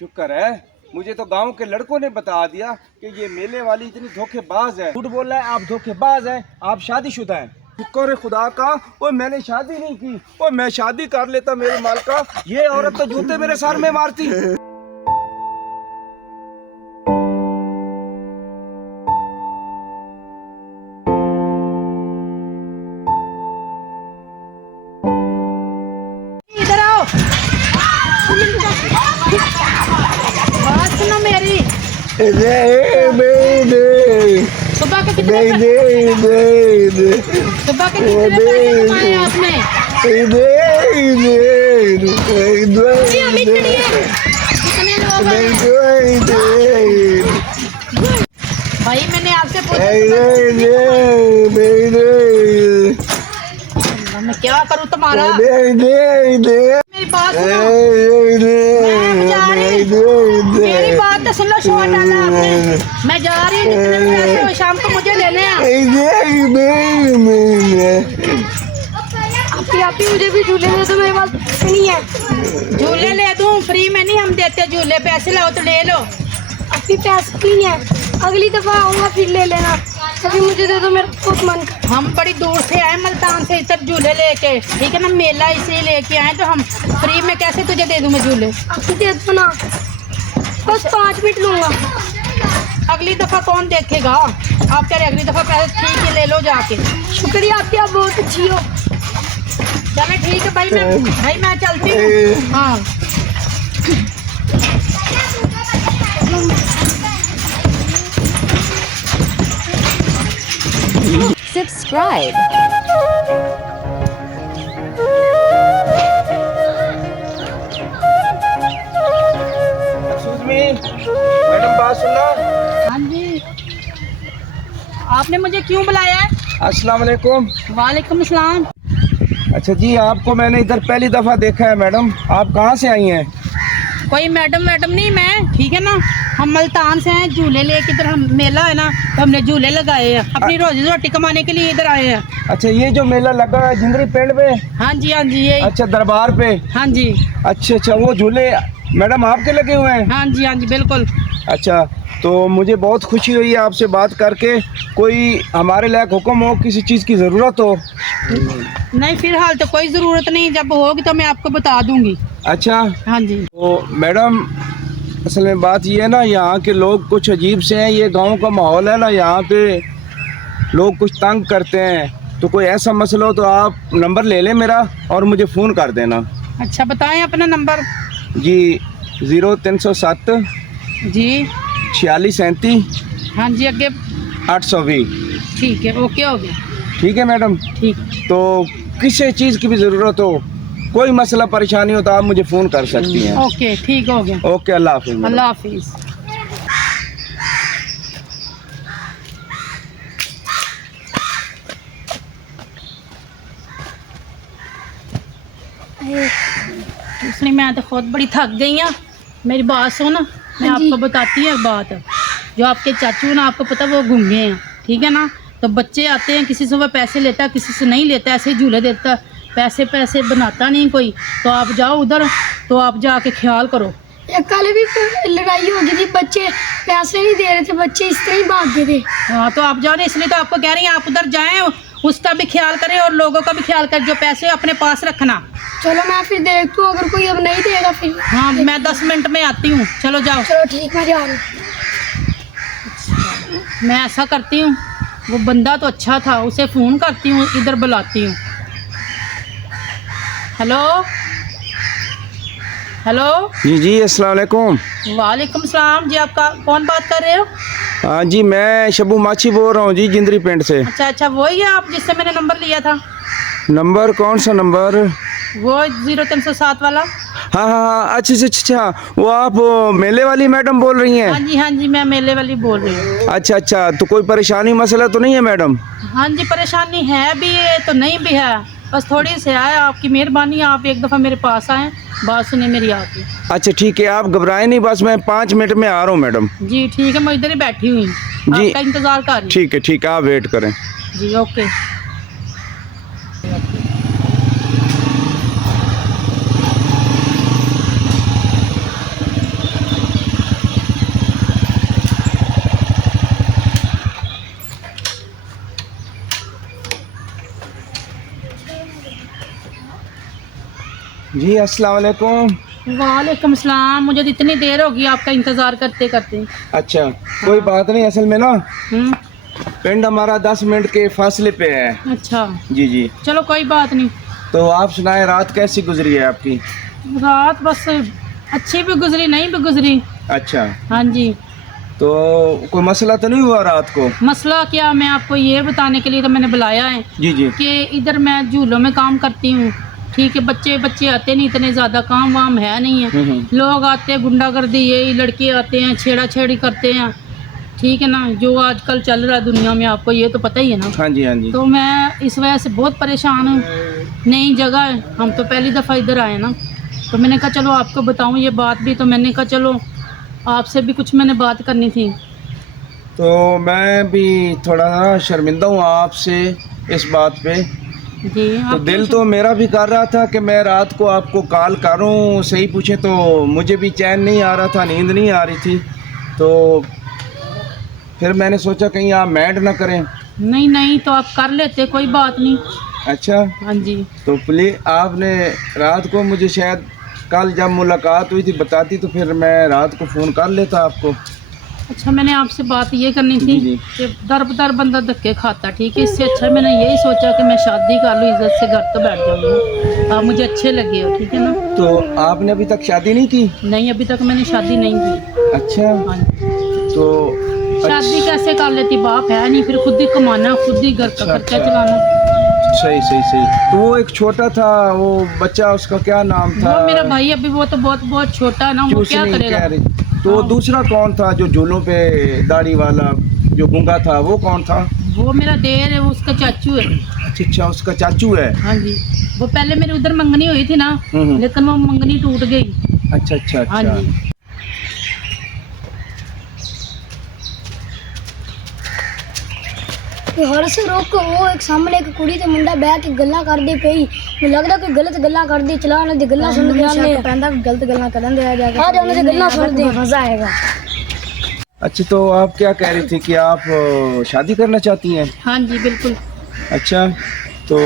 शुक्र है, मुझे तो गांव के लड़कों ने बता दिया कि ये मेले वाली इतनी धोखेबाज है। झूठ बोल रहा है, आप धोखेबाज हैं, आप शादीशुदा हैं। शुक्र है खुदा का, वो मैंने शादी नहीं की, वो मैं शादी कर लेता मेरे मालका, ये औरत तो जूते मेरे सर में मारती। बात सुनो मेरी। सुबह के कितने पैसे कमाए आपने? भाई मैंने आपसे पूछा मैं क्या करूँ तुम्हारा? मेरी बात सुनो, मेरी बात तो सुन लो। शोर डाला आपने, मैं जा रही हूँ, जितने भी पैसे हो शाम को मुझे लेने हैं। आपी मुझे भी झूले दे दो, मेरे पास नहीं है। झूले ले दूँ? फ्री में नहीं हम देते झूले, पैसे लाओ तो ले लो। आपकी पैसे नहीं है, अगली दफा आऊँगा फिर ले लेना, अभी मुझे दे दो, मेरा बहुत मन। हम बड़ी दूर से आए मुल्तान से इधर झूले लेके, ठीक है ना, मेला इसलिए लेके आए, तो हम फ्री में कैसे तुझे दे दूँ मैं झूले? आपकी दे दो ना, बस 5 मिनट लूँगा। अगली दफ़ा कौन देखेगा? आप कह रहे अगली दफ़ा पैसे, ठीक है ले लो जाके। शुक्रिया आपकी, आप बहुत अच्छी हो। चलो ठीक है भाई, मैं चलती हूँ। हाँ Subscribe. मैडम बात सुनना। हाँ जी, आपने मुझे क्यों बुलाया है? अस्सलाम वालेकुम। वालेकुम अस्सलाम। अच्छा जी, आपको मैंने इधर पहली दफ़ा देखा है मैडम, आप कहाँ से आई हैं? कोई मैडम नहीं मैं, ठीक है ना, हम मुल्तान से हैं, झूले लेके इधर, हम मेला है ना तो हमने झूले लगाए हैं, अपनी रोजी रोटी कमाने के लिए इधर आए हैं। अच्छा, ये जो मेला लगा है जिंदरी पिंड में? हाँ जी यही। अच्छा, दरबार पे? हाँ जी। अच्छा, वो झूले मैडम आपके लगे हुए हैं? हाँ जी बिल्कुल। अच्छा, तो मुझे बहुत खुशी हुई है आपसे बात करके। कोई हमारे लायक हुक्म हो, किसी चीज़ की ज़रूरत हो? नहीं फिलहाल तो कोई ज़रूरत नहीं, जब होगी तो मैं आपको बता दूंगी। अच्छा। हाँ जी। तो मैडम असल में बात ये है ना, यहाँ के लोग कुछ अजीब से हैं, ये गांव का माहौल है ना, यहाँ पे लोग कुछ तंग करते हैं, तो कोई ऐसा मसला हो तो आप नंबर ले लें मेरा और मुझे फ़ोन कर देना। अच्छा बताएं अपना नंबर। जी 0307 जी 4637। हाँ जी आगे 820। ठीक है, ओके हो गया। ठीक है मैडम। ठीक। तो किसी चीज़ की भी ज़रूरत हो, कोई मसला परेशानी हो तो आप मुझे फ़ोन कर सकती हैं। ओके ठीक हो गया। ओके, अल्लाह हाफिज़। अल्लाह हाफिज़। दूसरी मैं तो खुद बड़ी थक गई हूँ। मेरी बात सुन, मैं आपको बताती हूँ एक बात। जो आपके चाचू ना, आपको पता वो गूंगे हैं, ठीक है ना, तो बच्चे आते हैं, किसी से वो पैसे लेता, किसी से नहीं लेता, ऐसे ही झूले देता, पैसे बनाता नहीं कोई। तो आप जाओ उधर, तो आप जाके ख्याल करो। कल भी लड़ाई हो गई थी, बच्चे पैसे नहीं दे रहे थे, बच्चे इस तरह ही भाग गए थे। हाँ तो आप जाओ ना, इसलिए तो आपको कह रही हैं आप उधर जाएं, उसका भी ख्याल करें और लोगों का भी ख्याल करें, जो पैसे अपने पास रखना। चलो मैं फिर देखती हूँ, अगर कोई अब नहीं देगा फिर। हाँ मैं 10 मिनट में आती हूँ, चलो जाओ। चलो ठीक, मैं जा रही हूँ। मैं ऐसा करती हूँ, वो बंदा तो अच्छा था, उसे फ़ोन करती हूँ, इधर बुलाती हूँ। हेलो जी अस्सलाम वालेकुम। वालेकुम सलाम जी, आपका कौन बात कर रहे हो? हाँ जी, मैं शबू माची बोल रहा हूँ जी, जिंदरी पिंड से। अच्छा वही है आप जिससे मैंने नंबर लिया था? नंबर कौन सा नंबर? वो 0307 वाला। हाँ, अच्छा, वो आप मेले वाली मैडम बोल रही हैं? हाँ जी मैं मेले वाली बोल रही हूँ। अच्छा, तो कोई परेशानी मसला तो नहीं है मैडम? हाँ जी परेशानी है भी है तो नहीं भी है, बस थोड़ी सी है, आपकी मेहरबानी, आप एक दफ़ा मेरे पास आएँ, बात सुनिए मेरी आपकी। अच्छा ठीक है, आप घबराएं नहीं, बस मैं 5 मिनट में आ रहा हूँ मैडम। जी ठीक है, मैं इधर ही बैठी हुई हूँ, आपका इंतज़ार कर रही हूँ। ठीक है, आप वेट करें। जी ओके। जी अस्सलाम वालेकुम। वालेकुम सलाम। मुझे तो इतनी देर होगी आपका इंतजार करते करते। अच्छा कोई बात नहीं, असल में ना हम्म, पिंड हमारा 10 मिनट के फासले पे है। अच्छा जी जी। चलो कोई बात नहीं। तो आप सुनाए रात कैसी गुजरी है आपकी? रात बस अच्छी भी गुजरी नहीं भी गुजरी। अच्छा, हाँ जी। तो कोई मसला तो नहीं हुआ रात को? मसला क्या, मैं आपको ये बताने के लिए तो मैंने बुलाया है जी जी। कि इधर मैं झूलों में काम करती हूँ। ठीक है, बच्चे आते नहीं, इतने ज़्यादा काम वाम है नहीं है। लोग आते हैं गुंडागर्दी, यही लड़के आते हैं छेड़ा छेड़ी करते हैं। ठीक है ना, जो आजकल चल रहा है दुनिया में आपको ये तो पता ही है ना। हाँ जी हाँ जी। तो मैं इस वजह से बहुत परेशान हूँ। नई जगह है, हम तो पहली दफ़ा इधर आए ना, तो मैंने कहा चलो आपको बताऊँ ये बात भी। तो मैंने कहा चलो आपसे भी कुछ मैंने बात करनी थी। तो मैं भी थोड़ा ना शर्मिंदा हूँ आपसे इस बात पे। जी तो आप दिल तो मेरा भी कर रहा था कि मैं रात को आपको कॉल करूं, सही पूछे तो मुझे भी चैन नहीं आ रहा था, नींद नहीं आ रही थी। तो फिर मैंने सोचा कहीं आप मैड ना करें। नहीं नहीं, तो आप कर लेते, कोई बात नहीं। अच्छा, हाँ जी। तो प्लीज़ आपने रात को मुझे शायद कल जब मुलाकात हुई थी बताती तो फिर मैं रात को फ़ोन कर लेता आपको। अच्छा, मैंने आपसे बात ये करनी थी जी जी। कि दर बदर बंदा धक्के खाता, ठीक है। इससे अच्छा मैंने यही सोचा कि मैं शादी कर लूँ, इज्जत से घर तो बैठ जाऊँगी, आप मुझे अच्छे लगे हो, ठीक है ना। तो आपने अभी तक शादी नहीं की? नहीं, अभी तक मैंने शादी नहीं की। अच्छा, हाँ जी। तो शादी कैसे कर लेती, बाप है नहीं, फिर खुद ही कमाना, खुद ही घर का अच्छा, खर्चा अच्छा। चलाना। सही सही सही। तो वो एक छोटा था वो बच्चा, उसका क्या नाम था? वो मेरा भाई अभी, वो तो बहुत बहुत छोटा है ना, वो क्या नहीं करेगा। कह रही। तो हाँ। दूसरा कौन था जो झूलों पे दाढ़ी वाला जो गूंगा था, वो कौन था? वो मेरा देर है, वो उसका चाचू है। अच्छा अच्छा, उसका चाचू है। हाँ जी। वो पहले मेरी उधर मंगनी हुई थी ना, लेकिन वो मंगनी टूट गई। अच्छा अच्छा हाँ अच्छा। जी। हर से रोक को वो एक सामने एक कुड़ी ते मुंडा बैठ के गल्ला करदी पई। मैं लगदा कोई गलत गल्ला करदी, चला उन्हें दी गल्ला सुन के आने पैंदा गलत गल्ला करन दे जाके। हां, उन्हें दी गल्ला सुन दे, मजा आएगा। अच्छा, तो आप क्या कह रही थी कि आप शादी करना चाहती हैं? हाँ जी बिल्कुल। अच्छा, तो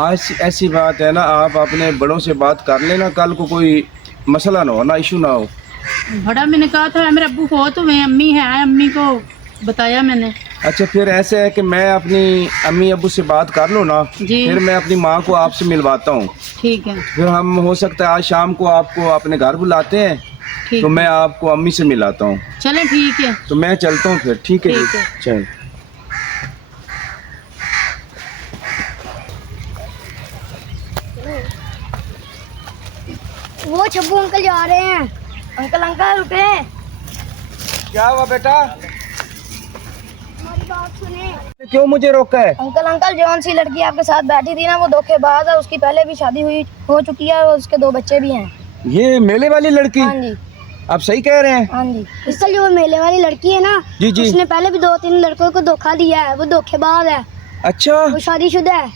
आज ऐसी बात है ना, आप अपने बड़ों से बात कर लेना, कल को कोई मसला ना हो, ना इशू ना हो। बड़ा मैंने कहा था, मेरे अब्बू बहुत हुए, अम्मी है, अम्मी को बताया मैंने। अच्छा, फिर ऐसे है कि मैं अपनी अम्मी अब्बू से बात कर लूँ ना, जी। फिर मैं अपनी माँ को आपसे मिलवाता हूँ। ठीक है। फिर हम हो सकता है आज शाम को आपको अपने घर बुलाते हैं, ठीक तो है। मैं आपको अम्मी से मिलाता हूँ। चलें, ठीक है। तो मैं चलता हूँ फिर, ठीक है जी? ठीक है। चल। वो छब्बू अंकल जा रहे हैं। अंकल अंकल रुके। क्या हुआ बेटा? हमारी बात सुने। क्यों मुझे रोका है? अंकल अंकल जौन सी लड़की आपके साथ बैठी थी ना, वो धोखेबाज है। उसकी पहले भी शादी हो चुकी है और उसके 2 बच्चे भी हैं। ये मेले वाली लड़की? हाँ जी। आप सही कह रहे हैं? हाँ जी। अंकल जो मेले वाली लड़की है ना, जी जी। उसने पहले भी 2-3 लड़कों को धोखा दिया है। वो धोखेबाज है, अच्छा, वो शादीशुदा है।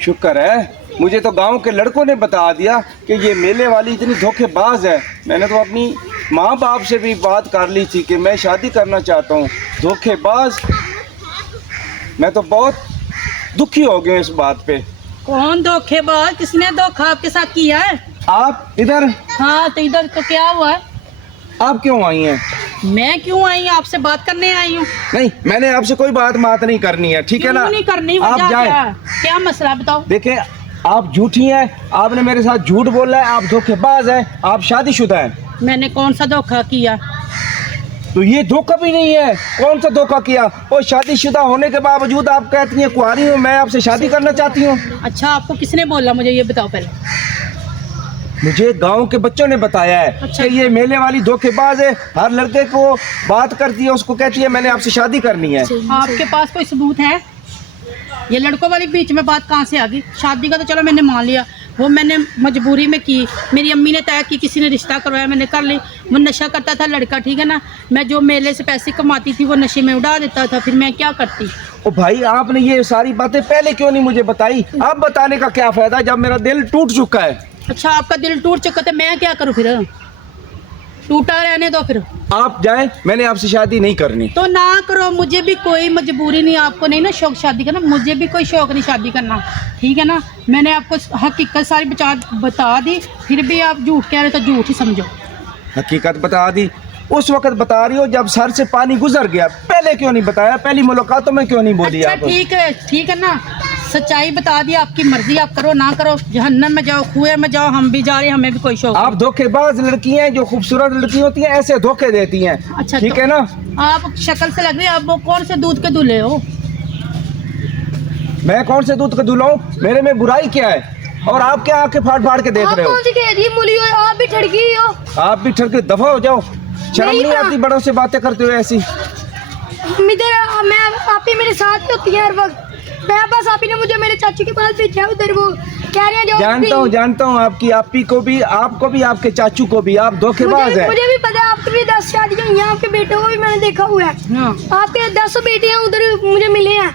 शुक्र है, मुझे तो गांव के लड़कों ने बता दिया कि ये मेले वाली इतनी धोखेबाज है। मैंने तो अपनी माँ बाप से भी बात कर ली थी कि मैं शादी करना चाहता हूँ। धोखेबाज! मैं तो बहुत दुखी हो गया इस बात पे। कौन धोखेबाज? किसने धोखा आपके साथ किया है? आप इधर? हाँ, तो इधर तो क्या हुआ है? आप क्यों आई हैं? मैं क्यों आई हूँ? आपसे बात करने आई हूँ। नहीं, मैंने आपसे कोई बात नहीं करनी है, ठीक है ना? क्यों नहीं करनी? आप वजह जाएं। क्या मसला बताओ। देखें, आप झूठी हैं, आपने मेरे साथ झूठ बोला है, आप धोखेबाज हैं, आप शादीशुदा हैं। मैंने कौन सा धोखा किया? तो ये धोखा भी नहीं है। कौन सा धोखा किया? और शादीशुदा होने के बावजूद आप कहती हैं कुंवारी हूँ, मैं आपसे शादी करना चाहती हूँ। अच्छा, आपको किसने बोला? मुझे ये बताओ पहले। मुझे गांव के बच्चों ने बताया है। अच्छा। कि ये मेले वाली धोखेबाज है, हर लड़के को बात करती है, उसको कहती है मैंने आपसे शादी करनी है। आपके पास कोई सबूत है? ये लड़कों वाली बीच में बात कहाँ से आ गई? शादी का तो चलो मैंने मान लिया, वो मैंने मजबूरी में की। मेरी अम्मी ने तय की, किसी ने रिश्ता करवाया, मैंने कर ली। वो नशा करता था लड़का, ठीक है ना। मैं जो मेले से पैसे कमाती थी वो नशे में उड़ा देता था, फिर मैं क्या करती? ओ भाई, आपने ये सारी बातें पहले क्यों नहीं मुझे बताई? अब बताने का क्या फायदा जब मेरा दिल टूट चुका है। अच्छा, आपका दिल टूट चुका तो मैं क्या करूँ फिर? टूटा रहने दो फिर। आप जाएं, मैंने आपसे शादी नहीं करनी। तो ना करो, मुझे भी कोई मजबूरी नहीं, आपको नहीं ना शौक शादी करना, मुझे भी कोई शौक नहीं शादी करना, ठीक है ना। मैंने आपको हकीकत सारी बता दी, फिर भी आप झूठ कह रहे तो झूठ ही समझो। हकीकत बता दी, उस वक्त बता रही हो जब सर से पानी गुजर गया, पहले क्यों नहीं बताया? पहली मुलाकातों में क्यों नहीं बोली अच्छा आप? ठीक है ना, सच्चाई बता दी, आपकी मर्जी, आप करो ना करो, जहन्नम में जाओ, कुएं में जाओ, हम भी जा रहे हैं, हमें भी कोई शौक आप धोखेबाज लड़की हैं, जो खूबसूरत लड़की होती हैं ऐसे धोखे देती हैं। अच्छा, ठीक तो है ना। आप शक्ल से लग रही है, आप वो कौन से दूध के दूल्हे हो? मैं कौन से दूध का दूल्हा हूँ? मेरे में बुराई क्या है? और आप क्या आके फाड़ फाड़ के देख रहे हो? कौन सी खेदी मूली हो, आप भी ठड़की हो। आप भी ठर के दफा हो जाओ, शर्म नहीं आती बड़ों से बातें करते हुए ऐसी? इधर मैं आप ही मेरे साथ ही होती है हर वक्त। मैं बस आप ही ने मुझे मेरे चाचू के पास भेजा है, उधर वो कह रहे हैं जो जानता हूँ आपकी आपी को भी, आपको भी, आपके चाचू को भी। आप धोखेबाज हैं। मुझे भी पता है, आपकी भी 10 शादियां हुई हैं, आपके बेटों को भी मैंने देखा हुआ है। हाँ। आपके 10 बेटे हैं उधर मुझे मिले हैं,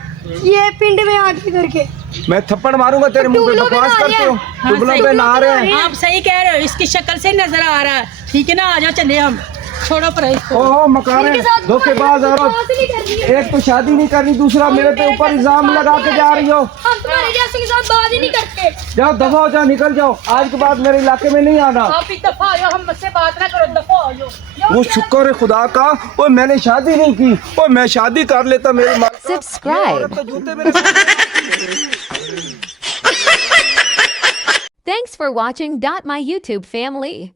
ये पिंड में आगे करके। मैं थप्पड़ मारूंगा तेरे मुंह पे, बकवास करते हो। हाँ, टुबलों सही। पे नहा रहे हैं। आप सही कह रहे हो, इसकी शक्ल से नजर आ रहा है, ठीक है ना। आ जाओ, चले हम, छोड़ो पर इसको। ओहो मकान है, धोखेबाज औरत। एक तो शादी नहीं करनी, दूसरा मेरे पे ऊपर इल्जाम लगा के जा रही हो। हम तुम्हारे जैसे के साथ बात ही नहीं करते। जाओ दफा हो जाओ, निकल जाओ, आज के बाद मेरे इलाके में नहीं आना। आप ही दफा हो जाओ, हम मुझसे बात ना करो, दफा हो जाओ। वो शुक्र है खुदा का, वो मैंने शादी नहीं की, वो मैं शादी कर लेता मेरी माँ। Subscribe. तो जूते मेरे Thanks for watching. My YouTube family.